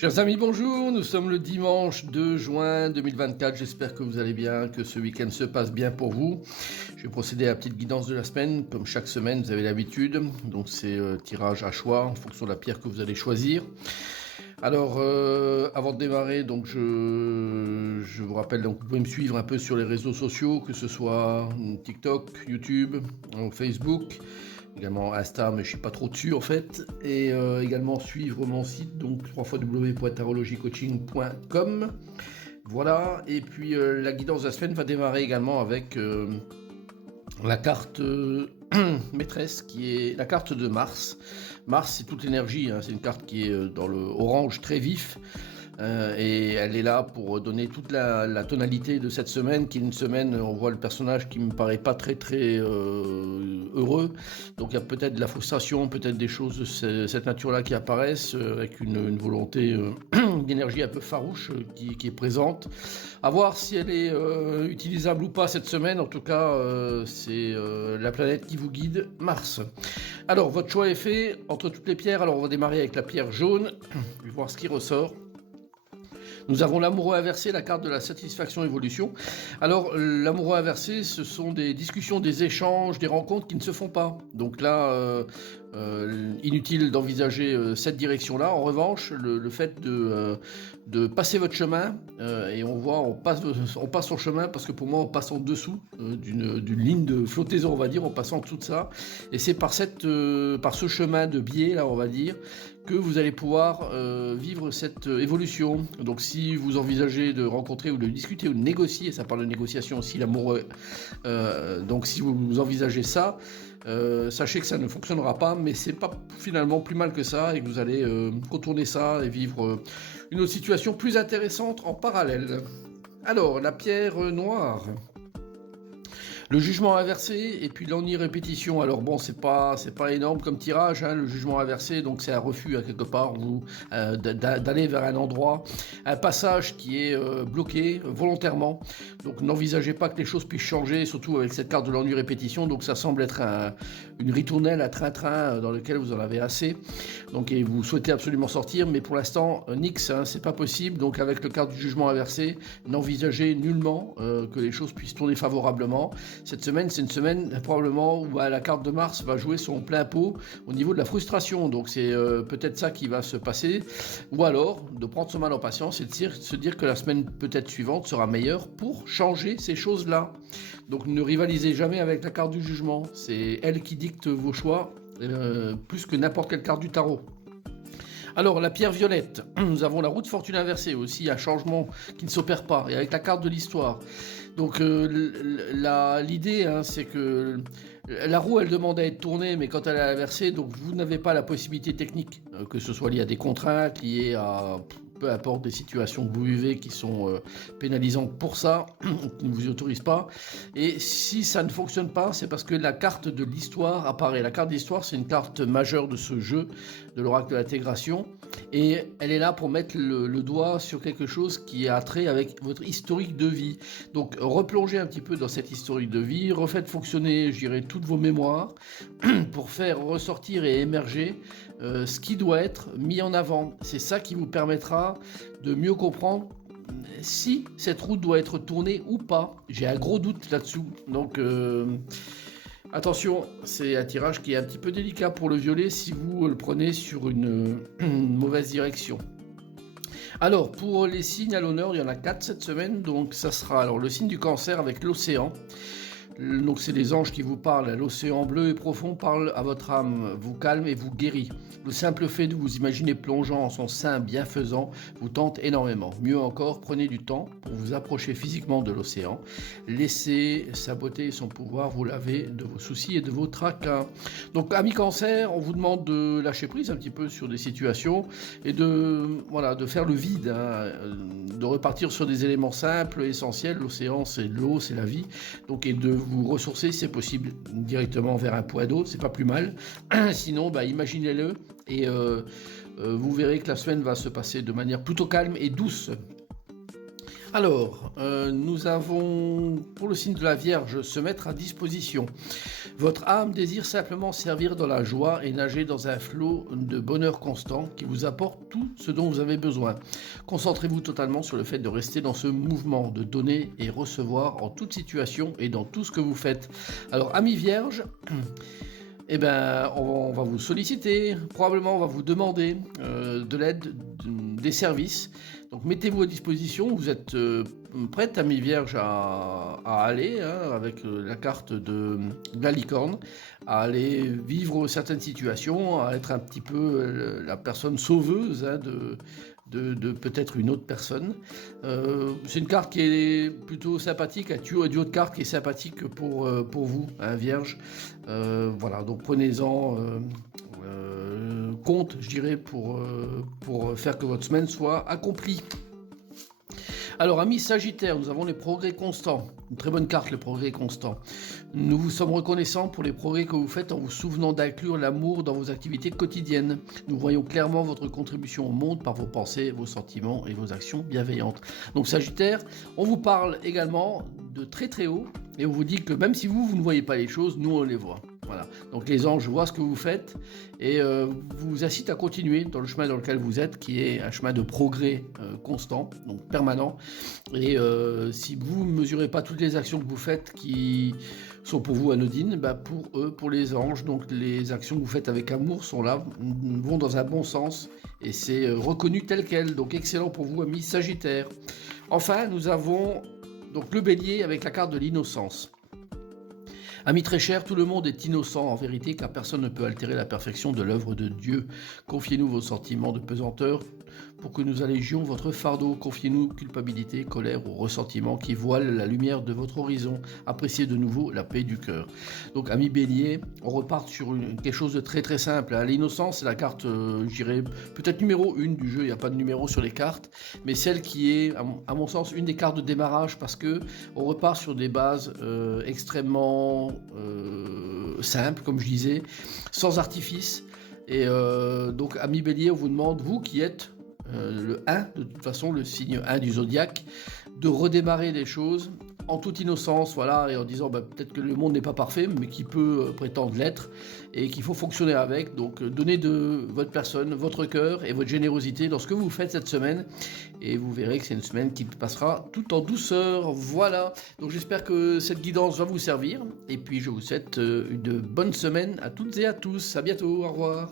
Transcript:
Chers amis, bonjour, nous sommes le dimanche 2 juin 2024, j'espère que vous allez bien, que ce week-end se passe bien pour vous. Je vais procéder à la petite guidance de la semaine, comme chaque semaine vous avez l'habitude, donc c'est tirage à choix en fonction de la pierre que vous allez choisir. Alors, avant de démarrer, donc je vous rappelle, donc vous pouvez me suivre un peu sur les réseaux sociaux, que ce soit TikTok, YouTube, Facebook, également Insta, mais je suis pas trop dessus en fait, et également suivre mon site, donc www.tarologycoaching.com. Voilà, et puis la guidance de la semaine va démarrer également avec la carte maîtresse qui est la carte de Mars. Mars, c'est toute l'énergie, hein. C'est une carte qui est dans le orange très vif. Et elle est là pour donner toute la tonalité de cette semaine, qui est une semaine, on voit le personnage qui me paraît pas très heureux, donc il y a peut-être de la frustration, peut-être des choses de cette nature-là qui apparaissent, avec une volonté d'énergie un peu farouche qui est présente. À voir si elle est utilisable ou pas cette semaine, en tout cas c'est la planète qui vous guide, Mars. Alors votre choix est fait entre toutes les pierres, alors on va démarrer avec la pierre jaune, je vais voir ce qui ressort. Nous avons l'amoureux inversé, la carte de la satisfaction évolution. Alors, l'amoureux inversé, ce sont des discussions, des échanges, des rencontres qui ne se font pas. Donc là, inutile d'envisager cette direction-là. En revanche, le fait de passer votre chemin, et on voit, on passe son chemin, parce que pour moi, on passe en dessous d'une ligne de flottaison, on va dire, on passe en dessous de ça. Et c'est par ce chemin de biais, là, on va dire, que vous allez pouvoir vivre cette évolution. Donc si vous envisagez de rencontrer ou de discuter ou de négocier, ça parle de négociation aussi, l'amoureux, donc si vous envisagez ça, sachez que ça ne fonctionnera pas, mais c'est pas finalement plus mal que ça, et que vous allez contourner ça et vivre une autre situation plus intéressante en parallèle. Alors, la pierre noire. Le jugement inversé et puis l'omni-répétition. Alors bon, c'est pas énorme comme tirage, hein, le jugement inversé, donc c'est un refus à quelque part d'aller vers un endroit, un passage qui est bloqué volontairement. Donc n'envisagez pas que les choses puissent changer, surtout avec cette carte de l'ennui-répétition. Donc ça semble être une ritournelle, un train-train dans lequel vous en avez assez. Donc et vous souhaitez absolument sortir, mais pour l'instant, nix, hein, c'est pas possible. Donc avec le carte du jugement inversé, n'envisagez nullement que les choses puissent tourner favorablement. Cette semaine, c'est une semaine probablement où la carte de Mars va jouer son plein pot au niveau de la frustration. Donc c'est peut-être ça qui va se passer. Ou alors de prendre son mal en patience et de se dire que la semaine peut-être suivante sera meilleure pour changer ces choses-là. Donc ne rivalisez jamais avec la carte du jugement. C'est elle qui dicte vos choix plus que n'importe quelle carte du tarot. Alors, la pierre violette, nous avons la roue de fortune inversée, aussi un changement qui ne s'opère pas, et avec la carte de l'histoire. Donc, l'idée, hein, c'est que la roue, elle demande à être tournée, mais quand elle est inversée, donc vous n'avez pas la possibilité technique, que ce soit lié à des contraintes, liées à peu importe des situations que vous vivez qui sont pénalisantes pour ça, qui ne vous autorisent pas. Et si ça ne fonctionne pas, c'est parce que la carte de l'histoire apparaît. La carte de l'histoire, c'est une carte majeure de ce jeu, de l'oracle de l'intégration, et elle est là pour mettre le doigt sur quelque chose qui a trait avec votre historique de vie. Donc replongez un petit peu dans cette historique de vie, refaites fonctionner, je dirais, toutes vos mémoires pour faire ressortir et émerger ce qui doit être mis en avant. C'est ça qui vous permettra de mieux comprendre si cette route doit être tournée ou pas. J'ai un gros doute là-dessous. Donc attention, c'est un tirage qui est un petit peu délicat pour le violet si vous le prenez sur une mauvaise direction. Alors, pour les signes à l'honneur, il y en a 4 cette semaine. Donc ça sera alors le signe du Cancer avec l'océan. Donc c'est les anges qui vous parlent. L'océan bleu et profond parle à votre âme, vous calme et vous guérit. Le simple fait de vous imaginer plongeant en son sein bienfaisant vous tente énormément. Mieux encore, prenez du temps pour vous approcher physiquement de l'océan. Laissez sa beauté et son pouvoir vous laver de vos soucis et de vos tracas. Donc, amis Cancer, on vous demande de lâcher prise un petit peu sur des situations et de faire le vide, hein, de repartir sur des éléments simples, essentiels. L'océan, c'est l'eau, c'est la vie. Donc, et de vous ressourcer, si c'est possible, directement vers un point d'eau, c'est pas plus mal. Sinon, imaginez-le et vous verrez que la semaine va se passer de manière plutôt calme et douce. Alors, nous avons pour le signe de la Vierge se mettre à disposition. Votre âme désire simplement servir dans la joie et nager dans un flot de bonheur constant qui vous apporte tout ce dont vous avez besoin. Concentrez-vous totalement sur le fait de rester dans ce mouvement, de donner et recevoir en toute situation et dans tout ce que vous faites. Alors, amis Vierge, eh ben, on va vous solliciter, probablement on va vous demander de l'aide, des services. Donc mettez-vous à disposition, vous êtes prête, Amis Vierge, à aller, hein, avec la carte de la licorne, à aller vivre certaines situations, à être un petit peu la personne sauveuse, hein, de peut-être une autre personne. C'est une carte qui est plutôt sympathique, un duo de cartes qui est sympathique pour vous, hein, Vierge. Voilà, donc prenez-en compte, je dirais, pour faire que votre semaine soit accomplie. Alors, amis Sagittaire, nous avons les progrès constants. Une très bonne carte, le progrès constant. Nous vous sommes reconnaissants pour les progrès que vous faites en vous souvenant d'inclure l'amour dans vos activités quotidiennes. Nous voyons clairement votre contribution au monde par vos pensées, vos sentiments et vos actions bienveillantes. Donc, Sagittaire, on vous parle également de très très haut et on vous dit que même si vous ne voyez pas les choses, nous on les voit. Voilà. Donc les anges voient ce que vous faites et vous incitent à continuer dans le chemin dans lequel vous êtes, qui est un chemin de progrès constant, donc permanent. Et si vous ne mesurez pas toutes les actions que vous faites qui sont pour vous anodines, bah pour eux, pour les anges, donc les actions que vous faites avec amour sont là, vont dans un bon sens et c'est reconnu tel quel. Donc excellent pour vous, amis Sagittaire. Enfin, nous avons donc le Bélier avec la carte de l'innocence. Amis très chers, tout le monde est innocent en vérité, car personne ne peut altérer la perfection de l'œuvre de Dieu. Confiez-nous vos sentiments de pesanteur pour que nous allégions votre fardeau. Confiez-nous culpabilité, colère ou ressentiment qui voilent la lumière de votre horizon. Appréciez de nouveau la paix du cœur. Donc, amis Bélier, on repart sur quelque chose de très très simple. Hein. L'innocence, c'est la carte, je dirais, peut-être numéro 1 du jeu. Il n'y a pas de numéro sur les cartes, mais celle qui est, à mon sens, une des cartes de démarrage parce que on repart sur des bases extrêmement simples, comme je disais, sans artifice. Et donc, amis Bélier, on vous demande, vous qui êtes le 1, de toute façon, le signe 1 du zodiaque, de redémarrer les choses en toute innocence, voilà, et en disant peut-être que le monde n'est pas parfait, mais qui peut prétendre l'être, et qu'il faut fonctionner avec. Donc, donnez de votre personne, votre cœur et votre générosité dans ce que vous faites cette semaine, et vous verrez que c'est une semaine qui passera tout en douceur. Voilà, donc j'espère que cette guidance va vous servir, et puis je vous souhaite une bonne semaine à toutes et à tous. À bientôt, au revoir.